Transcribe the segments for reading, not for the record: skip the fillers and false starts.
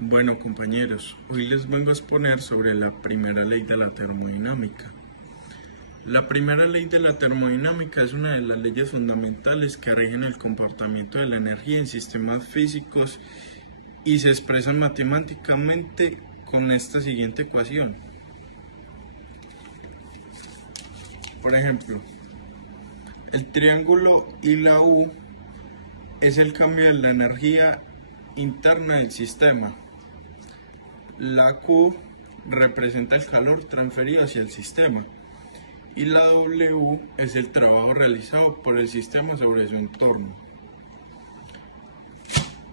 Bueno, compañeros, hoy les vengo a exponer sobre la primera ley de la termodinámica. La primera ley de la termodinámica es una de las leyes fundamentales que rigen el comportamiento de la energía en sistemas físicos y se expresan matemáticamente con esta siguiente ecuación. Por ejemplo, el triángulo y la U es el cambio de la energía interna del sistema. La Q representa el calor transferido hacia el sistema y la W es el trabajo realizado por el sistema sobre su entorno.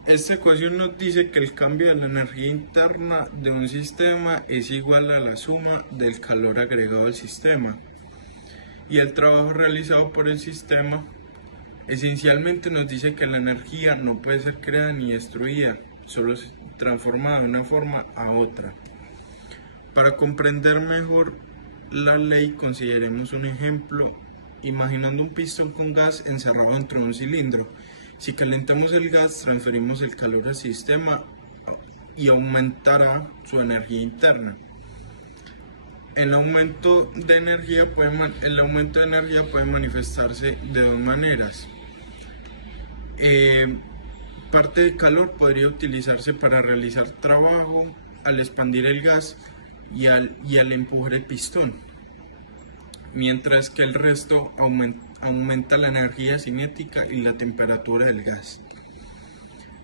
Esta ecuación nos dice que el cambio de la energía interna de un sistema es igual a la suma del calor agregado al sistema y el trabajo realizado por el sistema. Esencialmente nos dice que la energía no puede ser creada ni destruida, solo transformada de una forma a otra. Para comprender mejor la ley, consideremos un ejemplo, imaginando un pistón con gas encerrado dentro de un cilindro. Si calentamos el gas, transferimos el calor al sistema y aumentará su energía interna. El aumento de energía puede manifestarse de dos maneras. Parte de calor podría utilizarse para realizar trabajo al expandir el gas y al empujar el pistón, mientras que el resto aumenta la energía cinética y la temperatura del gas.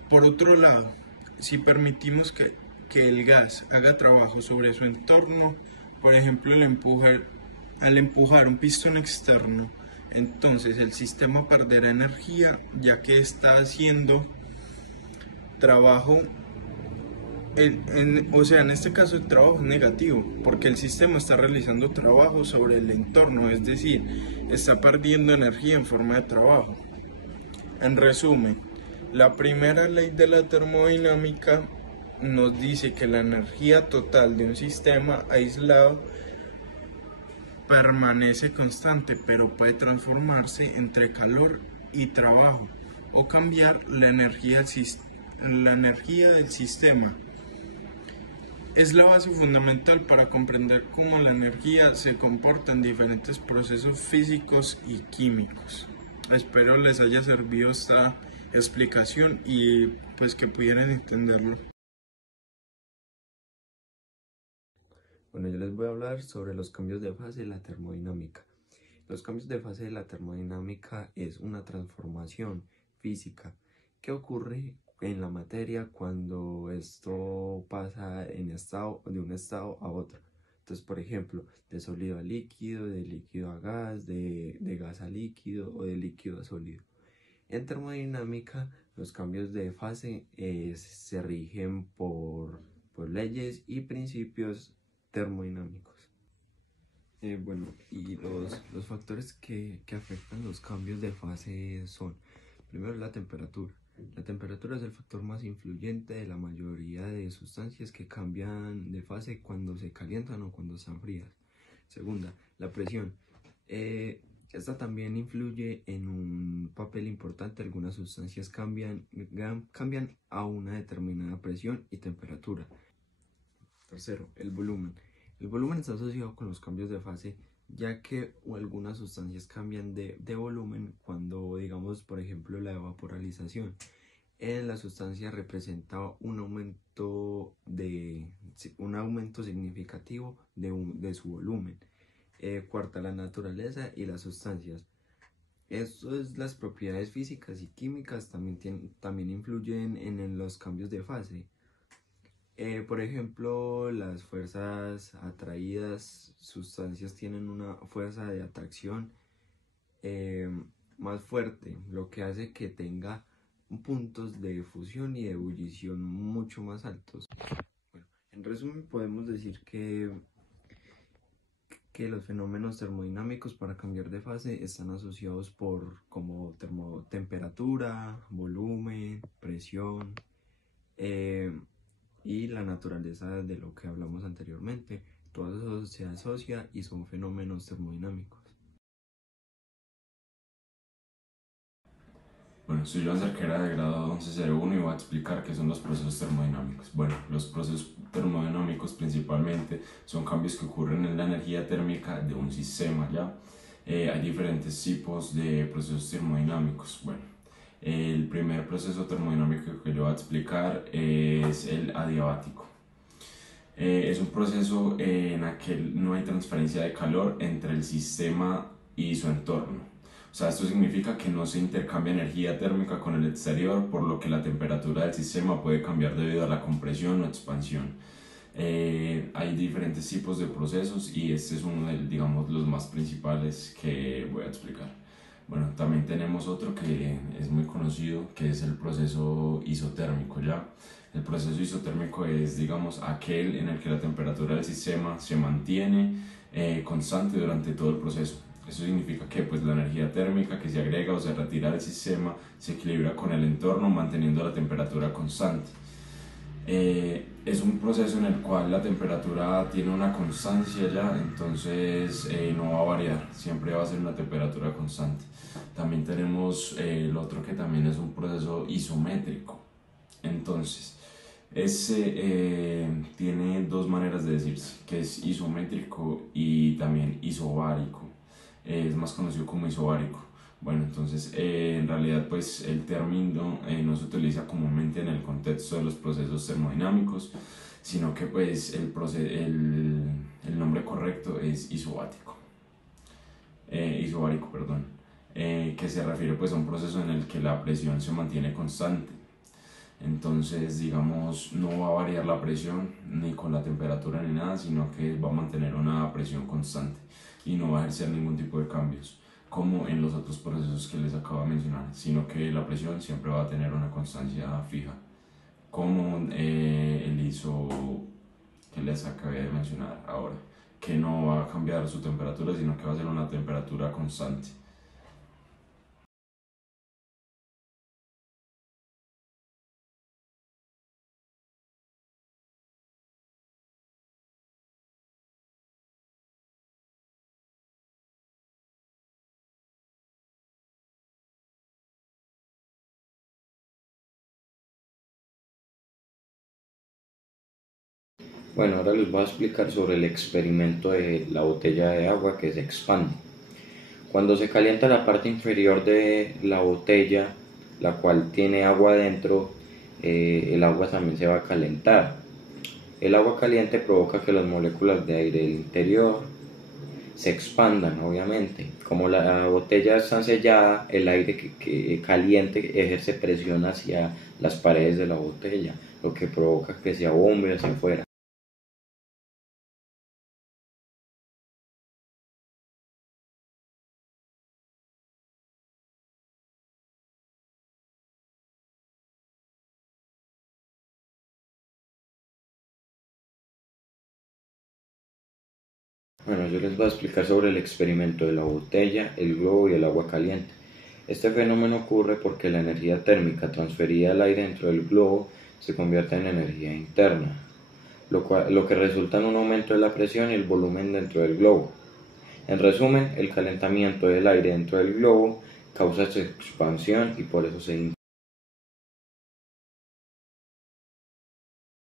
Por otro lado, si permitimos que el gas haga trabajo sobre su entorno, por ejemplo al empujar un pistón externo, entonces el sistema perderá energía, ya que está haciendo trabajo, en este caso el trabajo es negativo, porque el sistema está realizando trabajo sobre el entorno, es decir, está perdiendo energía en forma de trabajo. En resumen, la primera ley de la termodinámica nos dice que la energía total de un sistema aislado permanece constante, pero puede transformarse entre calor y trabajo o cambiar la energía del sistema. Es la base fundamental para comprender cómo la energía se comporta en diferentes procesos físicos y químicos. Espero les haya servido esta explicación y pues que pudieran entenderlo. Bueno, yo les voy a hablar sobre los cambios de fase de la termodinámica. Los cambios de fase de la termodinámica es una transformación física que ocurre en la materia cuando esto pasa de un estado a otro. Entonces, por ejemplo, de sólido a líquido, de líquido a gas, de gas a líquido o de líquido a sólido. En termodinámica, los cambios de fase se rigen por leyes y principios termodinámicos. Y los factores que afectan los cambios de fase son, primero, la temperatura. La temperatura es el factor más influyente de la mayoría de sustancias que cambian de fase cuando se calientan o cuando están frías. Segunda, la presión. Esta también influye en un papel importante. Algunas sustancias cambian a una determinada presión y temperatura. Tercero, el volumen. El volumen está asociado con los cambios de fase, ya que algunas sustancias cambian de volumen cuando, digamos, por ejemplo, la evaporalización en la sustancia representa un aumento significativo de su volumen. Cuarta, la naturaleza y las sustancias. Esto es las propiedades físicas y químicas también influyen en los cambios de fase. Por ejemplo, las fuerzas atraídas, sustancias tienen una fuerza de atracción más fuerte, lo que hace que tenga puntos de fusión y de ebullición mucho más altos. Bueno, en resumen, podemos decir que los fenómenos termodinámicos para cambiar de fase están asociados como temperatura, volumen, presión y la naturaleza de lo que hablamos anteriormente. Todo eso se asocia y son fenómenos termodinámicos. Bueno, soy Joan Cerquera de grado 1101 y voy a explicar qué son los procesos termodinámicos. Bueno, los procesos termodinámicos principalmente son cambios que ocurren en la energía térmica de un sistema, ¿ya? Hay diferentes tipos de procesos termodinámicos. Bueno, el primer proceso termodinámico que yo voy a explicar es el adiabático. Es un proceso en el que no hay transferencia de calor entre el sistema y su entorno. O sea, esto significa que no se intercambia energía térmica con el exterior, por lo que la temperatura del sistema puede cambiar debido a la compresión o expansión. Hay diferentes tipos de procesos y este es uno de, digamos, los más principales que voy a explicar. Bueno, también tenemos otro que es muy conocido, que es el proceso isotérmico, ¿ya? El proceso isotérmico es, digamos, aquel en el que la temperatura del sistema se mantiene constante durante todo el proceso. Eso significa que pues, la energía térmica que se agrega o se retira del sistema se equilibra con el entorno manteniendo la temperatura constante. Es un proceso en el cual la temperatura tiene una constancia ya, entonces no va a variar, siempre va a ser una temperatura constante. También tenemos el otro que también es un proceso isométrico. Entonces, ese tiene dos maneras de decirse, que es isométrico y también isobárico. Es más conocido como isobárico. Bueno, entonces en realidad pues el término no se utiliza comúnmente en el contexto de los procesos termodinámicos, sino que pues el nombre correcto es isobárico, perdón, que se refiere pues a un proceso en el que la presión se mantiene constante. Entonces, digamos, no va a variar la presión ni con la temperatura ni nada, sino que va a mantener una presión constante y no va a ejercer ningún tipo de cambios, como en los otros procesos que les acabo de mencionar, sino que la presión siempre va a tener una constancia fija, como el ISO que les acabé de mencionar ahora, que no va a cambiar su temperatura, sino que va a ser una temperatura constante. Bueno, ahora les voy a explicar sobre el experimento de la botella de agua que se expande. Cuando se calienta la parte inferior de la botella, la cual tiene agua dentro, el agua también se va a calentar. El agua caliente provoca que las moléculas de aire del interior se expandan, obviamente. Como la botella está sellada, el aire caliente ejerce presión hacia las paredes de la botella, lo que provoca que se abombe hacia afuera. Bueno, yo les voy a explicar sobre el experimento de la botella, el globo y el agua caliente. Este fenómeno ocurre porque la energía térmica transferida al aire dentro del globo se convierte en energía interna, lo que resulta en un aumento de la presión y el volumen dentro del globo. En resumen, el calentamiento del aire dentro del globo causa su expansión y por eso se